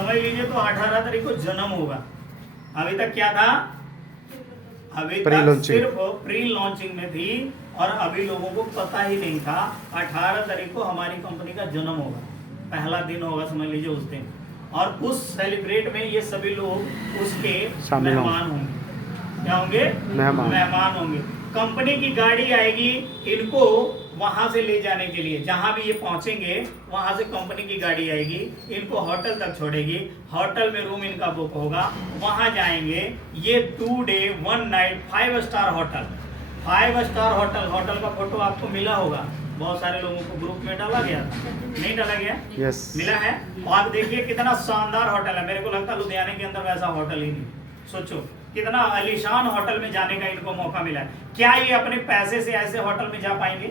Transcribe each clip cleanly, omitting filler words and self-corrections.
समझ लीजिए तो 18 तारीख को जन्म होगा। अभी तक क्या था, अभी तक सिर्फ प्री लॉन्चिंग में थी और अभी लोगों को पता ही नहीं था 18 तारीख को हमारी कंपनी का जन्म होगा, पहला दिन होगा समझ लीजिए उस दिन। और उस सेलिब्रेट में ये सभी लोग उसके मेहमान होंगे। क्या होंगे? मेहमान होंगे। कंपनी की गाड़ी आएगी इनको वहां से ले जाने के लिए, जहां भी ये पहुंचेंगे वहां से कंपनी की गाड़ी आएगी, इनको होटल तक छोड़ेगी, होटल में रूम इनका बुक होगा, वहां जाएंगे। ये 2 day 1 night 5 star hotel, 5 star hotel. Hotel का फोटो आपको मिला होगा, बहुत सारे लोगों को ग्रुप में डाला गया था, नहीं डाला गया? yes. मिला है। और आप देखिए कितना शानदार होटल है। मेरे को लगता है लुधियाना के अंदर वैसा होटल ही नहीं। सोचो कितना आलीशान होटल में जाने का इनको मौका मिला है। क्या ये अपने पैसे से ऐसे होटल में जा पाएंगे?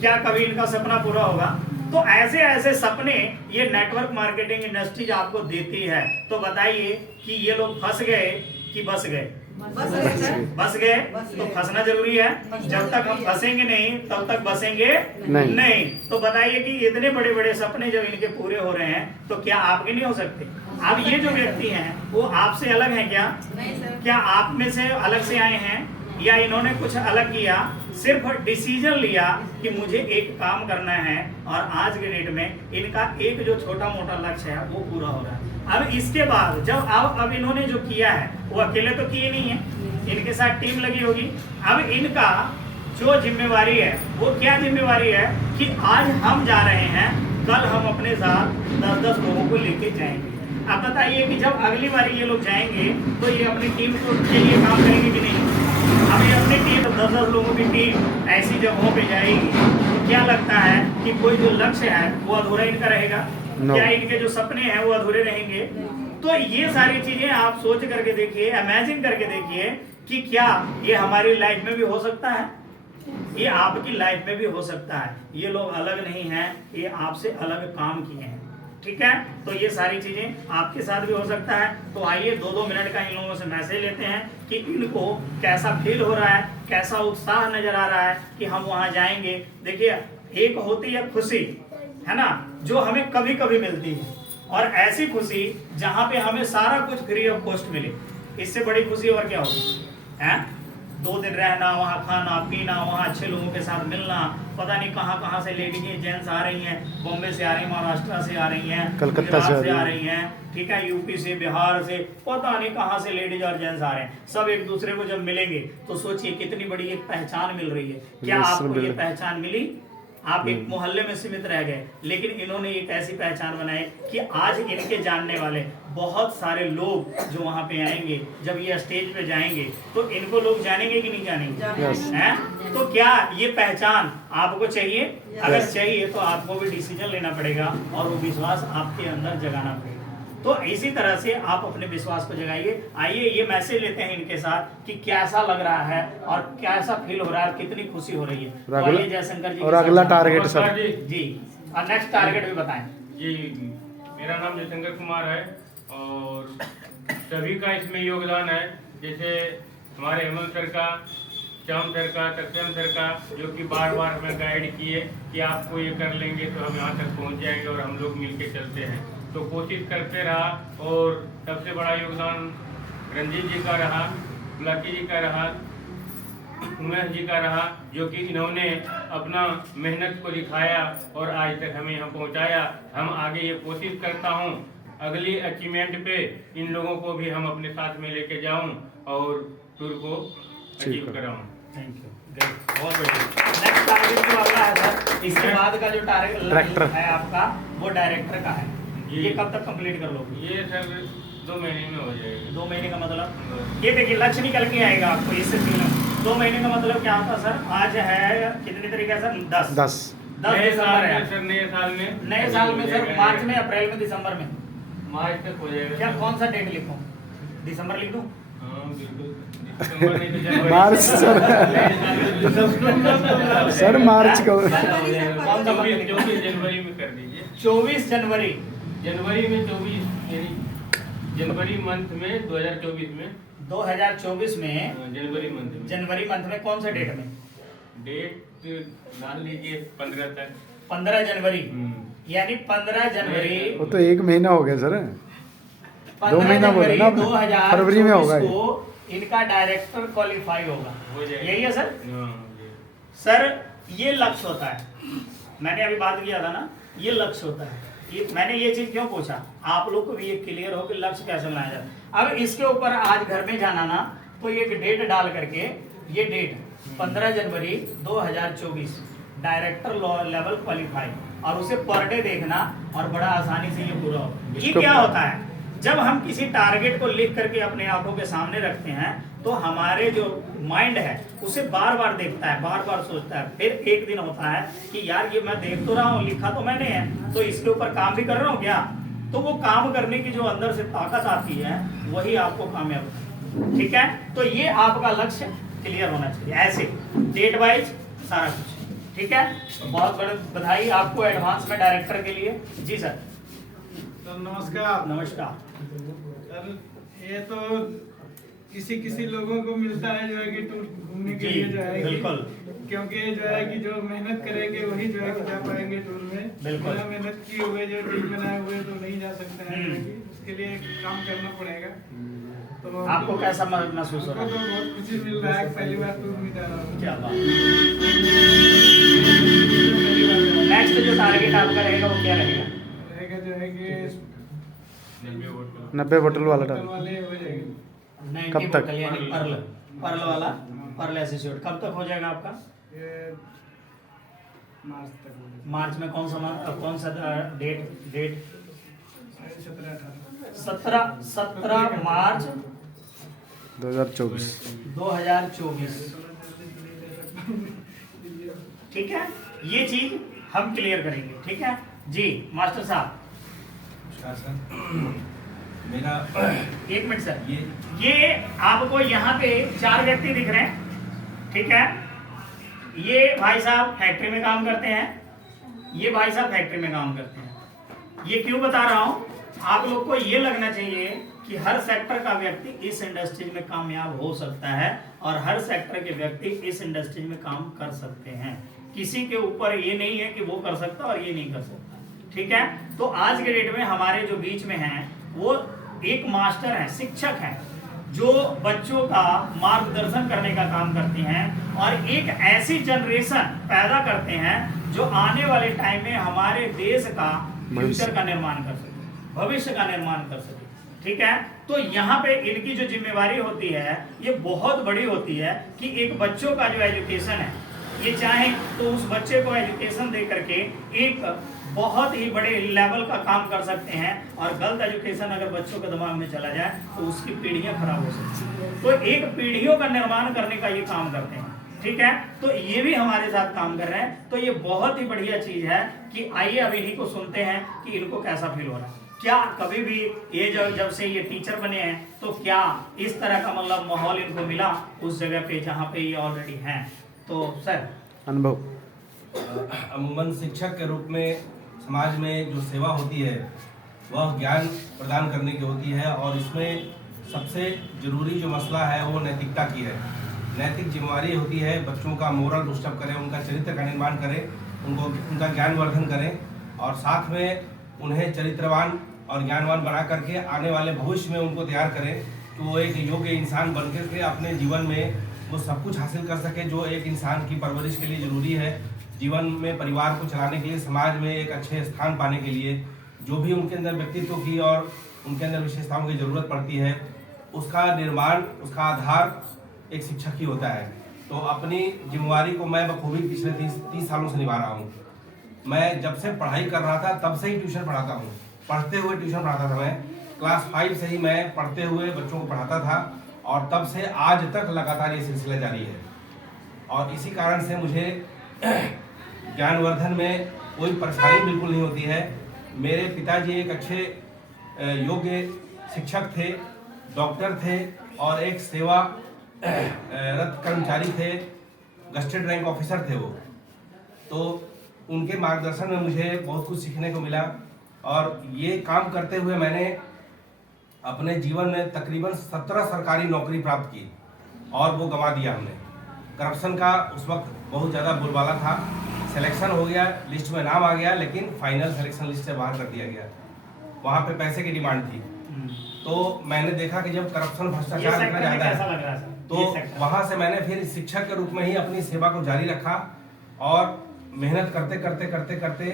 क्या कभी इनका सपना पूरा होगा? तो ऐसे ऐसे सपने ये नेटवर्क मार्केटिंग इंडस्ट्रीज आपको देती है। तो बताइए कि ये लोग फंस गए कि बस गए? बस गए। तो फंसना जरूरी है। जब तक हम फंसेंगे नहीं तब तक बसेंगे नहीं। तो बताइए कि इतने बड़े बड़े सपने जब इनके पूरे हो रहे हैं तो क्या आपके नहीं हो सकते? अब ये जो व्यक्ति हैं वो आपसे अलग हैं क्या? नहीं सर। क्या आप में से अलग से आए हैं या इन्होंने कुछ अलग किया? सिर्फ डिसीजन लिया कि मुझे एक काम करना है और आज के डेट में इनका एक जो छोटा मोटा लक्ष्य है वो पूरा हो रहा है। अब इसके बाद जब अब इन्होंने जो किया है वो अकेले तो किए नहीं है, इनके साथ टीम लगी होगी। अब इनका जो जिम्मेवारी है वो क्या जिम्मेवारी है कि आज हम जा रहे हैं, कल हम अपने साथ 10-10 लोगों को लेके जाएंगे। अब बताइए कि जब अगली बार ये लोग जाएंगे तो ये अपनी टीम के लिए काम करेंगे कि नहीं? अब ये अपनी टीम 10-10 लोगों की टीम ऐसी जगहों पे जाएगी तो क्या लगता है कि कोई जो लक्ष्य है वो अधूरा इनका रहेगा? क्या इनके जो सपने हैं वो अधूरे रहेंगे? तो ये सारी चीजें आप सोच करके देखिए, इमेजिन करके देखिए कि क्या ये हमारी लाइफ में भी हो सकता है, ये आपकी लाइफ में भी हो सकता है। ये लोग अलग नहीं हैं, ये आपसे अलग काम किए हैं, ठीक है? तो ये सारी चीजें आपके साथ भी हो सकता है। तो आइए 2-2 मिनट का इन लोगों से मैसेज लेते हैं कि इनको कैसा फील हो रहा है, कैसा उत्साह नजर आ रहा है कि हम वहां जाएंगे। देखिए एक होती है खुशी, है ना, जो हमें कभी कभी मिलती है, और ऐसी खुशी जहां पे हमें सारा कुछ फ्री ऑफ कॉस्ट मिले, इससे बड़ी खुशी और क्या होगी? है 2 दिन रहना, वहाँ खाना पीना, वहाँ अच्छे लोगों के साथ मिलना, पता नहीं कहाँ से लेडीज जेंट्स आ रही हैं, बॉम्बे से आ रही हैं, महाराष्ट्र से आ रही हैं, कलकत्ता से आ रही हैं, ठीक है, यूपी से, बिहार से, पता नहीं कहाँ से लेडीज और जेंट्स आ रहे हैं। सब एक दूसरे को जब मिलेंगे तो सोचिए कितनी बड़ी एक पहचान मिल रही है। क्या आपको ये पहचान मिली? आप एक मोहल्ले में सीमित रह गए, लेकिन इन्होंने एक ऐसी पहचान बनाई कि आज इनके जानने वाले बहुत सारे लोग जो वहां पे आएंगे, जब ये स्टेज पे जाएंगे तो इनको लोग जानेंगे कि नहीं जानेंगे? हैं? तो क्या ये पहचान आपको चाहिए? अगर चाहिए तो आपको भी डिसीजन लेना पड़ेगा और वो विश्वास आपके अंदर जगाना पड़ेगा। तो इसी तरह से आप अपने विश्वास को जगाइए। आइए ये मैसेज लेते हैं इनके साथ कि कैसा लग रहा है और कैसा फील हो रहा है, कितनी खुशी हो रही है। तो आइए जयशंकर जी, और अगला टारगेट सर जी, और नेक्स्ट टारगेट भी बताएं जी। मेरा नाम जयशंकर कुमार है और सभी का इसमें योगदान है। जैसे हमारे हेमंत सर का, श्याम सर का, सत्यम सर का, जो कि बार बार हमें गाइड किए कि आपको ये कर लेंगे तो हम यहाँ तक पहुँच जाएंगे और हम लोग मिलके चलते हैं। तो कोशिश करते रहा और सबसे बड़ा योगदान रंजीत जी का रहा, लकी जी का रहा, उमेश जी का रहा, जो कि इन्होंने अपना मेहनत को दिखाया और आज तक हमें यहाँ पहुँचाया। हम आगे ये कोशिश करता हूँ अगली अचीवमेंट पे इन लोगों को भी हम अपने साथ में लेके जाऊँ और टूर को अचीव कराऊँ। थैंक यू, बहुत बढ़िया। नेक्स्ट टारगेट जो अगला है सर, इसके बाद का जो टारगेट है आपका वो डायरेक्टर का है। ये कब तक कंप्लीट कर लोगे? ये सर 2 महीने में हो जाएगा। 2 महीने का मतलब ये देखिए लक्ष्य निकल के आएगा आपको इससे 2 महीने का मतलब क्या होता है सर? आज है कितनी तारीख है सर? 10 दिसंबर है सर। नए साल में सर, मार्च में, अप्रैल में, दिसंबर में, मार्च तक हो जाएगा। क्या कौन सा डेट लिखूं? दिसंबर लिख दूं? हाँ बिल्कुल, दिसंबर नहीं तो जनवरी। मार्च सर मार्च का कौन सा 24 जनवरी में कर दीजिए। 24 जनवरी में 24 यानी जनवरी मंथ में 2024 में 2024 में जनवरी मंथ में कौन सा डेट में? डेट डाल लीजिए 15 तक। 15 जनवरी, यानी 15 जनवरी। वो तो 1 महीना हो गया सर। 2 महीना बोले ना आपने, 2024 फरवरी में होगा ये। को इनका डायरेक्टर क्वालिफाई होगा। हो जाएगा। यही है सर? हाँ, सर ये लक्ष्य होता है, मैंने अभी बात किया था ना, ये लक्ष्य होता है। मैंने ये चीज क्यों पूछा, आप लोग को भी ये क्लियर हो कि लक्ष्य कैसे बनाया जाता है। अब इसके ऊपर आज घर में जाना ना, तो एक डेट डाल करके, ये डेट 15 जनवरी 2024 डायरेक्टर लेवल क्वालिफाई, और उसे पर डे देखना, और बड़ा आसानी से ये पूरा हो। ये क्या होता है, जब हम किसी टारगेट को लिख करके अपने आंखों के सामने रखते हैं, तो हमारे जो माइंड है उसे बार बार देखता है, बार बार सोचता है। फिर एक दिन होता है कि यार ये मैं देख तो रहा हूँ, लिखा तो मैंने है, तो इसके ऊपर काम भी कर रहा हूँ क्या, तो वो काम करने की जो अंदर से ताकत आती है वही आपको कामयाब करती है। ठीक है, तो ये आपका लक्ष्य क्लियर होना चाहिए, ऐसे डेट वाइज सारा कुछ। ठीक है, बहुत बड़ी बधाई आपको एडवांस में डायरेक्टर के लिए। जी सर। तो नमस्कार। नमस्कार। सर ये तो किसी लोगों को मिलता है जो है कि टूर घूमने के लिए जो है बिल्कुल, क्योंकि जो है कि जो मेहनत करेंगे वही जो है कि जा पाएंगे टूर में। बिल्कुल। बिना मेहनत किए हुए जो टीम बनाए हुए तो नहीं जा सकते हैं, क्योंकि उसके लिए काम करना पड़ेगा। तो आपको कैसा महसूस हो रहा हमको है? तो बहुत खुशी मिल रहा है, पहली बार टूर में जा रहा हूँ। क्या बात। नेक्स्ट जो टारगेट आपका रहेगा वो क्या रहेगा? रहेगा जो है कि 90 बोतल वाला होटल डाल। वाले हो जाएंगे। 90 कब तक? बोतल यानी पर्ल वाला, पर्ल एसोसिएट कब तक हो जाएगा आपका? ये मार्च तक हो जाएगा। मार्च में कौन सा डेट? 17-18 मार्च 2024। 2024। ठीक है, ये चीज हम क्लियर करेंगे। ठीक है जी मास्टर साहब। नमस्कार सर। मेरा एक मिनट सर, ये ये आपको यहाँ पे 4 व्यक्ति दिख रहे हैं। ठीक है, ये भाई साहब फैक्ट्री में काम करते हैं, ये भाई साहब फैक्ट्री में काम करते हैं। ये क्यों बता रहा हूँ, आप लोग को ये लगना चाहिए कि हर सेक्टर का व्यक्ति इस इंडस्ट्री में कामयाब हो सकता है, और हर सेक्टर के व्यक्ति इस इंडस्ट्री में काम कर सकते हैं। किसी के ऊपर ये नहीं है कि वो कर सकता और ये नहीं कर सकता। ठीक है, तो आज के डेट में हमारे जो बीच में हैं वो एक मास्टर हैं, शिक्षक हैं, जो बच्चों का मार्गदर्शन करने का काम करते हैं, और एक ऐसी जनरेशन पैदा करते हैं जो आने वाले टाइम में हमारे देश का फ्यूचर का निर्माण कर सके, भविष्य का निर्माण कर सके। ठीक है, तो यहाँ पे इनकी जो जिम्मेवारी होती है ये बहुत बड़ी होती है कि एक बच्चों का जो एजुकेशन है, ये चाहे तो उस बच्चे को एजुकेशन दे करके एक बहुत ही बड़े लेवल का काम कर सकते हैं, और गलत एजुकेशन अगर बच्चों के दिमाग में चला जाए तो उसकी पीढ़ियां खराब हो सकती हैं। तो एक पीढ़ियों का निर्माण करने का ये काम करते हैं। ठीक है, तो ये भी हमारे साथ काम कर रहे हैं, तो ये बहुत ही बढ़िया चीज है कि आइए अब इन्हीं को सुनते हैं कि इनको कैसा फील हो रहा है। क्या कभी भी ये जब से ये टीचर बने हैं तो क्या इस तरह का मतलब माहौल इनको मिला उस जगह पे जहाँ पे ये ऑलरेडी हैं? तो सर अनुभव। अमूमन शिक्षक के रूप में समाज में जो सेवा होती है वह ज्ञान प्रदान करने की होती है, और इसमें सबसे जरूरी जो मसला है वो नैतिकता की है। नैतिक जिम्मेवारी होती है बच्चों का मोरल बुस्टअप करें, उनका चरित्र का निर्माण करें, उनका ज्ञानवर्धन करें, और साथ में उन्हें चरित्रवान और ज्ञानवान बना करके आने वाले भविष्य में उनको तैयार करें कि वो एक योग्य इंसान बन करके अपने जीवन में वो सब कुछ हासिल कर सके जो एक इंसान की परवरिश के लिए ज़रूरी है। जीवन में परिवार को चलाने के लिए, समाज में एक अच्छे स्थान पाने के लिए जो भी उनके अंदर व्यक्तित्व की और उनके अंदर विशेषताओं की ज़रूरत पड़ती है, उसका निर्माण, उसका आधार एक शिक्षक ही होता है। तो अपनी जिम्मेवारी को मैं बखूबी पिछले 30 सालों से निभा रहा हूँ। मैं जब से पढ़ाई कर रहा था तब से ही ट्यूशन पढ़ाता हूँ, पढ़ते हुए ट्यूशन पढ़ाता था। मैं क्लास 5 से ही मैं पढ़ते हुए बच्चों को पढ़ाता था, और तब से आज तक लगातार ये सिलसिला जारी है। और इसी कारण से मुझे ज्ञानवर्धन में कोई परेशानी बिल्कुल नहीं होती है। मेरे पिताजी एक अच्छे योग्य शिक्षक थे, डॉक्टर थे, और एक सेवा रत कर्मचारी थे, गस्टेड रैंक ऑफिसर थे वो। तो उनके मार्गदर्शन में मुझे बहुत कुछ सीखने को मिला, और ये काम करते हुए मैंने अपने जीवन में तकरीबन 17 सरकारी नौकरी प्राप्त की, और वो गंवा दिया हमने। करप्शन का उस वक्त बहुत ज़्यादा बोलबाला था। सिलेक्शन हो गया, लिस्ट में नाम आ गया, लेकिन फाइनल सिलेक्शन लिस्ट से बाहर कर दिया गया। वहाँ पे पैसे की डिमांड थी, तो मैंने देखा कि जब करप्शन ये भ्रष्टाचार सेक्टर इतना में ज्यादा कैसा है लग रहा है सर? तो ये सेक्टर। वहां से मैंने फिर शिक्षक के रूप में ही अपनी सेवा को जारी रखा और मेहनत करते करते करते करते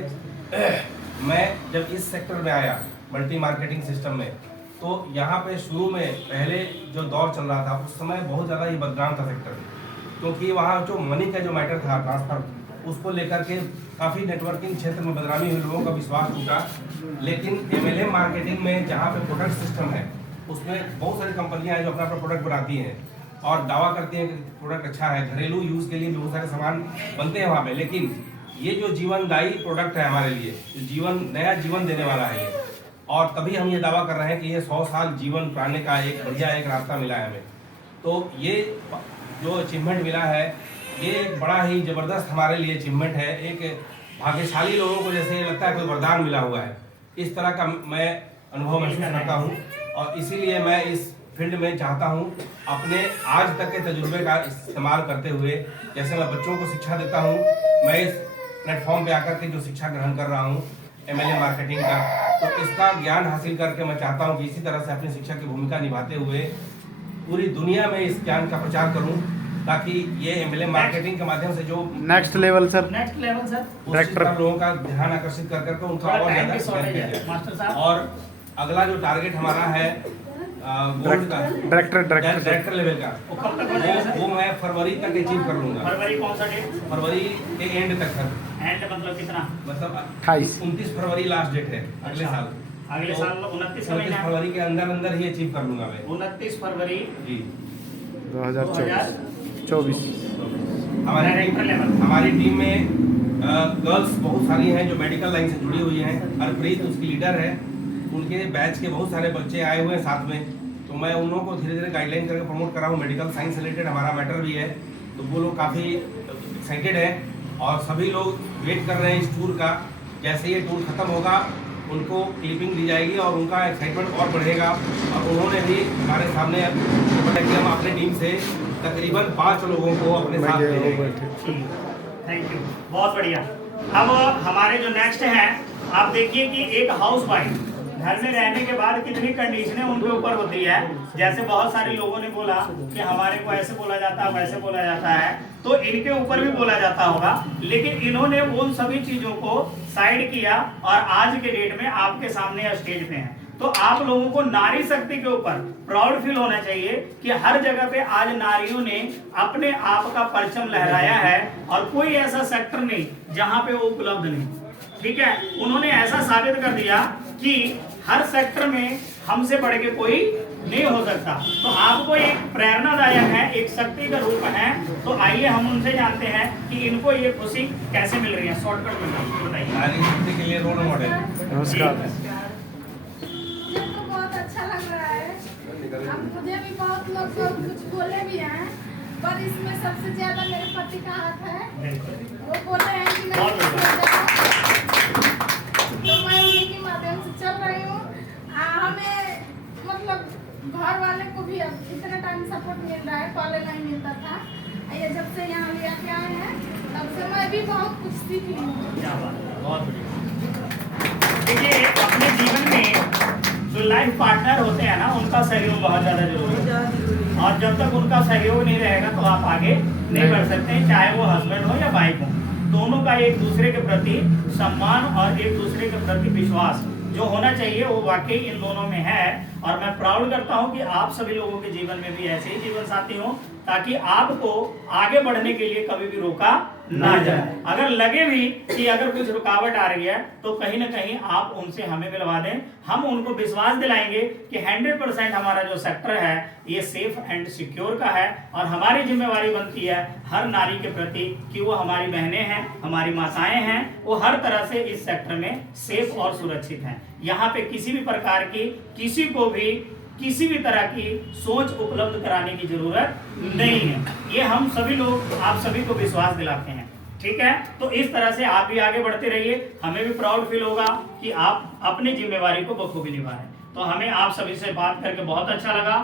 मैं जब इस सेक्टर में आया मल्टी मार्केटिंग सिस्टम में, तो यहाँ पे शुरू में पहले जो दौर चल रहा था उस समय बहुत ज़्यादा ही बदनाम था सेक्टर, क्योंकि वहाँ जो मनी का जो मैटर था ट्रांसफर, उसको लेकर के काफ़ी नेटवर्किंग क्षेत्र में बदनामी हुई, लोगों का विश्वास टूटा। लेकिन MLM मार्केटिंग में जहाँ पे प्रोडक्ट सिस्टम है उसमें बहुत सारी कंपनियां हैं जो अपना अपना प्रोडक्ट बनाती हैं और दावा करती हैं कि प्रोडक्ट अच्छा है, घरेलू यूज़ के लिए बहुत सारे सामान बनते हैं वहाँ पे। लेकिन ये जो जीवनदायी प्रोडक्ट है हमारे लिए, नया जीवन देने वाला है ये, और तभी हम ये दावा कर रहे हैं कि ये 100 साल जीवन पाने का एक बढ़िया एक रास्ता मिला है हमें। तो ये जो अचीवमेंट मिला है ये एक बड़ा ही ज़बरदस्त हमारे लिए अचीवमेंट है। एक भाग्यशाली लोगों को जैसे लगता है कोई वरदान मिला हुआ है, इस तरह का मैं अनुभव महसूस करता हूँ। और इसीलिए मैं इस फील्ड में चाहता हूँ अपने आज तक के तजुर्बे का इस्तेमाल करते हुए, जैसे मैं बच्चों को शिक्षा देता हूँ, मैं इस प्लेटफॉर्म पे आकर के जो शिक्षा ग्रहण कर रहा हूँ MLM मार्केटिंग का, तो इसका ज्ञान हासिल करके मैं चाहता हूँ कि इसी तरह से अपनी शिक्षा की भूमिका निभाते हुए पूरी दुनिया में इस ज्ञान का प्रचार करूँ, ताकि ये MLM मार्केटिंग के माध्यम से जो next level sir, next level sir, director उस चीज़ पर लोगों का ध्यान आकर्षित कर करके उनका थोड़ा और टाइम ज्यादा की शॉर्टेज ज्ञान है किया जाए। मास्टर साहब। और अगला जो टारगेट हमारा है गोल्ड का डायरेक्टर लेवल का, वो कब तक हो जाएगा सर? वो मैं फरवरी तक अचीव कर लूंगा। फरवरी कौन सा डेट? फरवरी के एंड तक सर, एंड मतलब कितना? मतलब 28 29 फरवरी लास्ट डेट है अगले अच्छा। साल। अगले तो साल 29 का 29 महीना है। फरवरी के अंदर अंदर ही अचीव कर लूंगा मैं 29 फरवरी जी। 2024 डायरेक्टर लेवल। हमारी टीम में गर्ल्स बहुत सारी हैं जो मेडिकल लाइन से जुड़ी हुई हैं। हरप्रीत उसकी लीडर है, उनके बैच के बहुत सारे बच्चे आए हुए हैं साथ में, तो मैं उन लोगों को धीरे धीरे गाइडलाइन करके प्रमोट कर रहा हूँ। मेडिकल साइंस से रिलेटेड हमारा मैटर भी है, तो वो लोग काफ़ी एक्साइटेड हैं और सभी लोग वेट कर रहे हैं इस टूर का। जैसे ये टूर खत्म होगा उनको क्लिपिंग दी जाएगी और उनका एक्साइटमेंट और बढ़ेगा। और उन्होंने भी हमारे सामने बताया कि हम अपने टीम से तकरीबन 5 लोगों को अपने साथ भेजेंगे। थैंक यू, बहुत बढ़िया। अब हमारे जो नेक्स्ट हैं, आप देखिए कि एक हाउस वाइफ घर में रहने के बाद कितनी कंडीशनें उनके ऊपर होती है। जैसे बहुत सारे लोगों ने बोला कि हमारे को ऐसे बोला जाता है, वैसे बोला जाता है, तो इनके ऊपर भी बोला जाता होगा, लेकिन इन्होंने उन सभी चीजों को साइड किया और आज के डेट में आपके सामने स्टेज पे हैं। तो आप लोगों को नारी शक्ति के ऊपर प्राउड फील होना चाहिए कि हर जगह पे आज नारियों ने अपने आप का परचम लहराया है और कोई ऐसा सेक्टर नहीं जहां पे वो उपलब्ध नहीं। ठीक है, उन्होंने ऐसा साबित कर दिया कि हर सेक्टर में हमसे बढ़ के कोई नहीं हो सकता। तो आपको एक प्रेरणादायक है, एक शक्ति का रूप है। तो आइए हम उनसे जानते हैं कि इनको ये खुशी कैसे मिल रही है। शॉर्टकट में बताइए। नारी शक्ति के लिए रोल मॉडल। नमस्कार। मुझे तो बहुत अच्छा लग रहा है। अब मुझे भी बहुत लोग कुछ बोले भी हैं, पर इसमें सबसे ज्यादा मेरे पति का हाथ है। वो बोले हैं कि तो मैं उन्हीं के माध्यम से चल रही हूँ। हमें मतलब घर वाले को भी अब इतना टाइम सपोर्ट मिल रहा है, पहले नहीं मिलता था। ये जब से यहाँ लिया के आए हैं तब से मैं भी बहुत कुछ सीख ली हूँ। क्या बात है, बहुत बढ़िया। देखिए, अपने जीवन में जो लाइफ पार्टनर होते हैं ना, उनका सहयोग बहुत ज्यादा जरूरी है। और जब तक उनका सहयोग नहीं रहेगा तो आप आगे नहीं बढ़ सकते, चाहे वो हस्बैंड हो या वाइफ हो। दोनों का एक दूसरे के प्रति सम्मान और एक दूसरे के प्रति विश्वास जो होना चाहिए वो वाकई इन दोनों में है। और मैं प्राउड करता हूं कि आप सभी लोगों के जीवन में भी ऐसे ही जीवन साथी हो, ताकि आपको आगे बढ़ने के लिए कभी भी रोका ना जाए। अगर लगे भी कि अगर कुछ रुकावट आ रही है तो कहीं ना कहीं आप उनसे हमें मिलवा दें। हम उनको विश्वास दिलाएंगे कि 100% हमारा जो सेक्टर है ये सेफ एंड सिक्योर का है। और हमारी जिम्मेवारी बनती है हर नारी के प्रति कि वो हमारी बहनें हैं, हमारी माताएं हैं, वो हर तरह से इस सेक्टर में सेफ और सुरक्षित हैं। यहाँ पे किसी भी प्रकार की किसी को भी किसी भी तरह की सोच उपलब्ध कराने की जरूरत नहीं है। ये हम सभी लोग आप सभी को विश्वास दिलाते हैं। ठीक है, तो इस तरह से आप भी आगे बढ़ते रहिए। हमें भी प्राउड फील होगा कि आप अपनी जिम्मेवारी को बखूबी निभाएं। तो हमें आप सभी से बात करके बहुत अच्छा लगा।